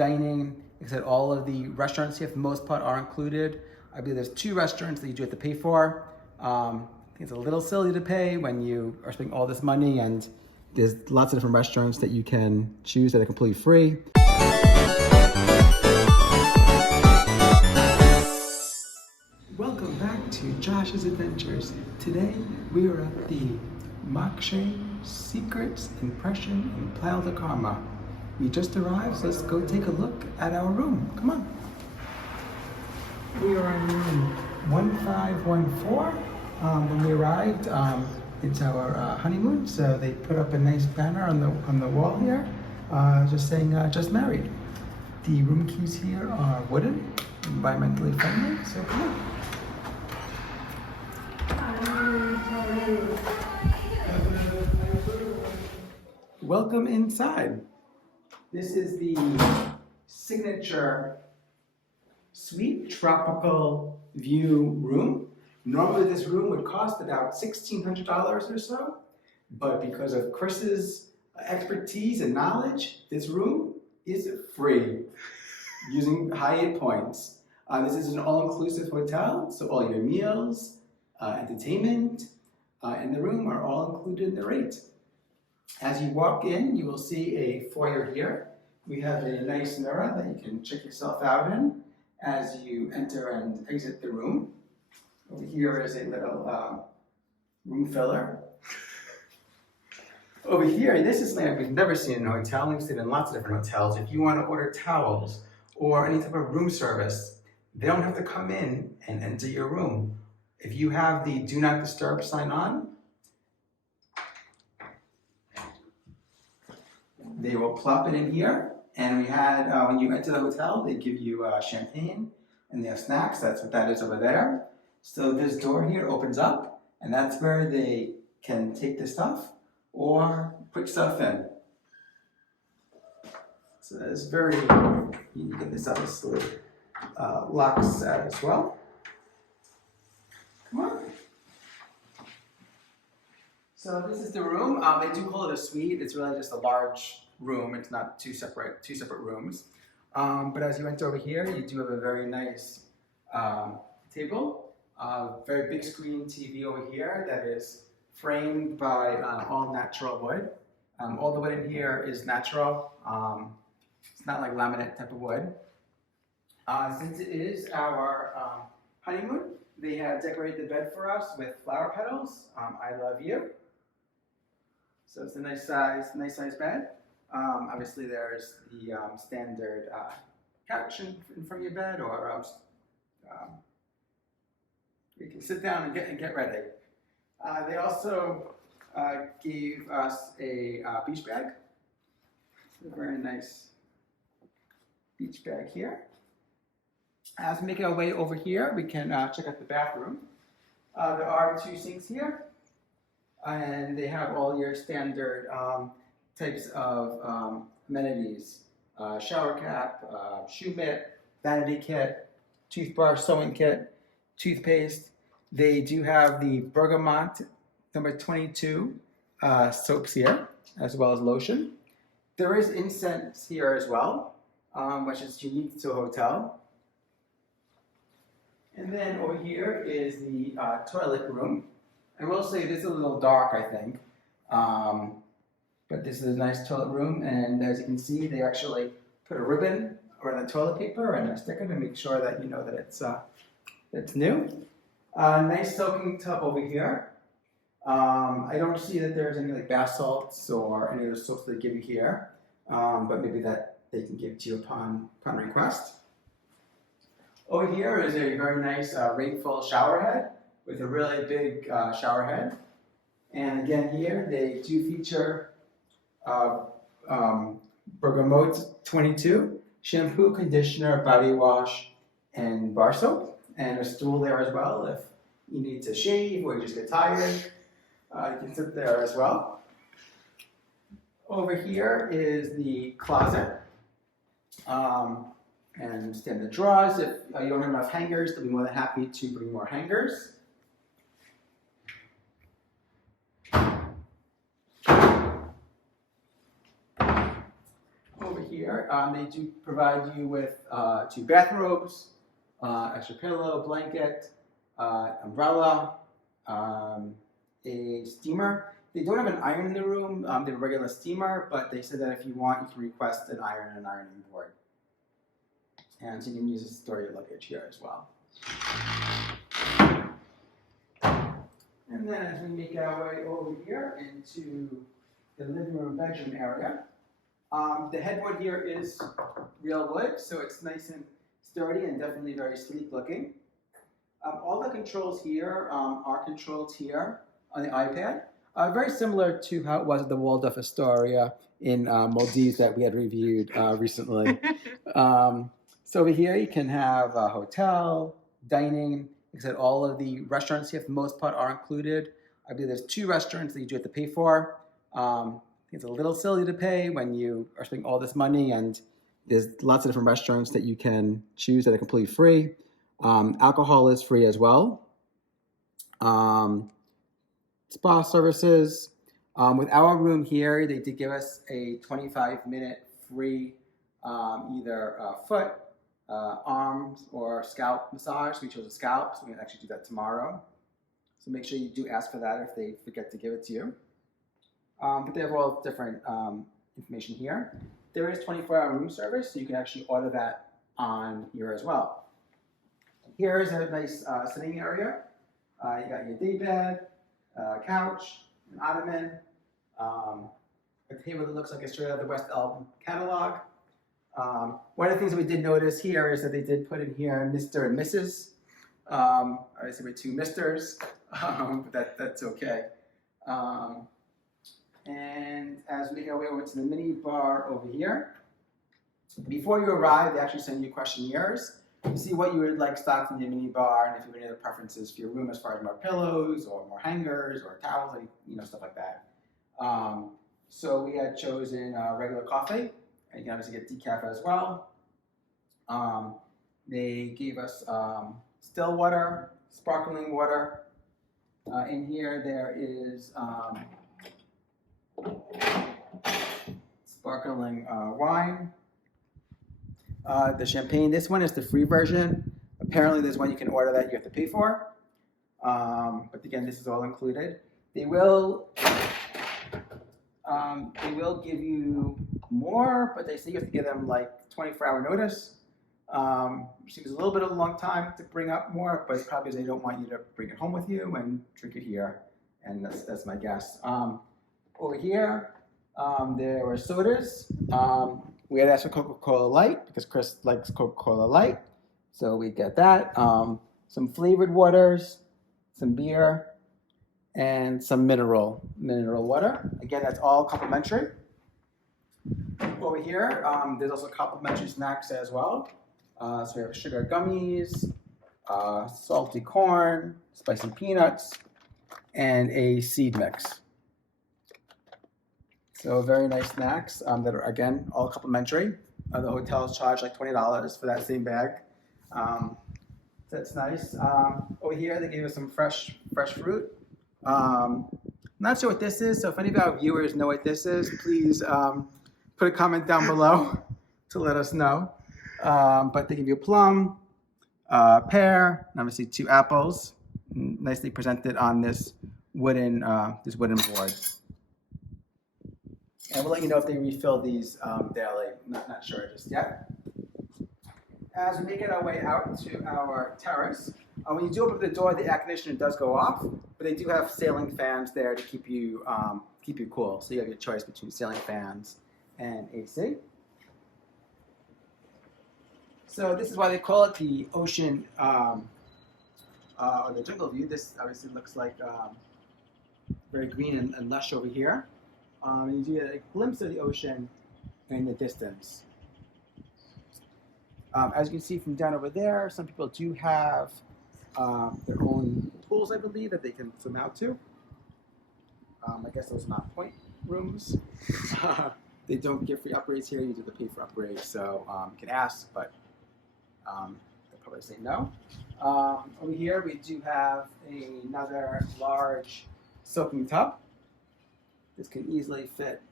dining. Like I said, all of the restaurants here for the most part are included. I believe there's 2 restaurants that you do have to pay for. I think it's a little silly to pay when you are spending all this money, and there's lots of different restaurants that you can choose that are completely free. Welcome back to Josh's Adventures. Today we are at the Moxche Secrets Impression in Playa Del Carmen. We just arrived, so let's go take a look at our room. Come on. We are in room 1514. When we arrived, it's our honeymoon, so they put up a nice banner on the wall here, just saying just married. The room keys here are wooden, environmentally friendly, so come on. Welcome inside. This is the signature suite tropical view room. Normally this room would cost about $1,600 or so, but because of Chris's expertise and knowledge, this room is free using Hyatt points. This is an all-inclusive hotel, so all your meals, entertainment, and the room are all included in the rate. As you walk in, you will see a foyer here. We have a nice mirror that you can check yourself out in as you enter and exit the room. Over here is a little room filler. Over here, this is something we've never seen in a hotel. We've seen it in lots of different hotels. If you want to order towels or any type of room service, they don't have to come in and enter your room. If you have the Do Not Disturb sign on, they will plop it in here. And we had, when you enter the hotel, they give you champagne and they have snacks. That's what that is over there. So this door here opens up, and that's where they can take the stuff or put stuff in. So that is very unique, and this obviously locks as well. Come on. So this is the room. They do call it a suite. It's really just a large room. It's not two separate rooms. But as you enter over here, you do have a very nice table. Very big screen TV over here that is framed by all natural wood. All the wood in here is natural. It's not like laminate type of wood. Since it is our honeymoon, they have decorated the bed for us with flower petals. I love you. So it's a nice size bed. Obviously, there's the standard couch in front of your bed, or you can sit down and get ready. They also gave us a beach bag. A very nice beach bag here. As we make our way over here, we can check out the bathroom. There are 2 sinks here, and they have all your standard types of amenities. Shower cap, shoe mitt, vanity kit, toothbrush, sewing kit, toothpaste. They do have the Bergamot number 22 soaps here, as well as lotion. There is incense here as well, which is unique to a hotel. And then over here is the toilet room. I will say it is a little dark, I think. But this is a nice toilet room, and as you can see, they actually put a ribbon around the toilet paper and a sticker to make sure that you know that it's new. Nice soaking tub over here. I don't see that there's any like bath salts or any other soaps they give you here, but maybe that they can give to you upon request. Over here is a very nice rainfall shower head with a really big shower head. And again here, they do feature Bergamot 22 shampoo, conditioner, body wash, and bar soap. And a stool there as well if you need to shave or you just get tired. You can sit there as well. Over here is the closet. And standard drawers. If you don't have enough hangers, they'll be more than happy to bring more hangers. Over here they do provide you with 2 bathrobes, extra pillow, blanket, umbrella, a steamer. They don't have an iron in the room. They have a regular steamer, but they said that if you want, you can request an iron and an ironing board. And so you can use this to store your luggage here as well. And then as we make our way over here into the living room bedroom area, the headboard here is real wood, so it's nice and sturdy and definitely very sleek looking. All the controls here are controlled here on the iPad. Very similar to how it was at the Waldorf Astoria in Maldives that we had reviewed recently. So over here you can have a hotel, dining. Like I said, all of the restaurants here for the most part are included. I believe there's 2 restaurants that you do have to pay for. It's a little silly to pay when you are spending all this money, and there's lots of different restaurants that you can choose that are completely free. Alcohol is free as well. Spa services. With our room here, they did give us a 25-minute free either foot, arms, or scalp massage. We chose a scalp, so we can actually do that tomorrow. So make sure you do ask for that if they forget to give it to you. But they have all different information here. There is 24-hour room service, so you can actually order that on here as well. Here is a nice sitting area. You got your day bed, couch, an ottoman, a table that looks like it's straight out of the West Elm catalog. One of the things that we did notice here is that they did put in here Mr. and Mrs. Obviously with 2 Misters, but that's okay. And as we make our way over to the mini bar over here, before you arrive, they actually send you questionnaires to see what you would like stocked in your mini bar, and if you have any other preferences for your room as far as more pillows or more hangers or towels, stuff like that. So we had chosen regular coffee, and you can obviously get decaf as well. They gave us still water, sparkling water. In here there is sparkling wine. The champagne, this one is the free version. Apparently there's one you can order that you have to pay for. But again, this is all included. They will give you more, but they say you have to give them like 24-hour notice. Seems a little bit of a long time to bring up more, but probably they don't want you to bring it home with you and drink it here. And that's my guess. Over here, there were sodas. We had asked for Coca-Cola Light because Chris likes Coca-Cola Light. So we get that. Some flavored waters, some beer, and some mineral water. Again, that's all complimentary. Over here, there's also complimentary snacks as well. So we have sugar gummies, salty corn, spicy peanuts, and a seed mix. So very nice snacks that are, again, all complimentary. The hotels charge like $20 for that same bag. That's nice. Over here, they gave us some fresh fruit. Not sure what this is, so if any of our viewers know what this is, please put a comment down below to let us know. But they give you a plum, pear, and obviously 2 apples, nicely presented on this wooden board. And we'll let you know if they refill these daily. Not sure just yet. As we make it our way out to our terrace, when you do open the door, the air conditioner does go off, but they do have ceiling fans there to keep you cool. So you have your choice between ceiling fans and AC. So this is why they call it the ocean or the jungle view. This obviously looks like very green and lush over here. And you get a glimpse of the ocean in the distance. As you can see from down over there, some people do have their own pools, I believe, that they can swim out to. I guess those are not point rooms. They don't give free upgrades here. You do have to pay for upgrades, so you can ask, but they'll probably say no. Over here, we do have another large soaking tub. This can easily fit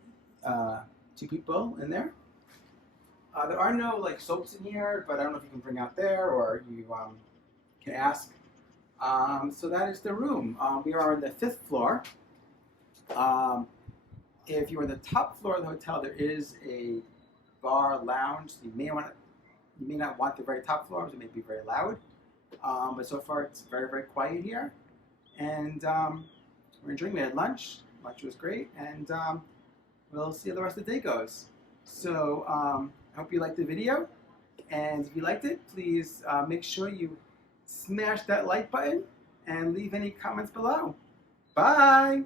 2 people in there. There are no like soaps in here, but I don't know if you can bring out there or you can ask. So that is the room. We are on the 5th floor. If you're on the top floor of the hotel, there is a bar lounge. You may not want the very top floor, because it may be very loud. But so far, it's very, very quiet here. And we're enjoying. We had lunch. Lunch was great, and we'll see how the rest of the day goes. So I hope you liked the video, and if you liked it, please make sure you smash that like button and leave any comments below. Bye!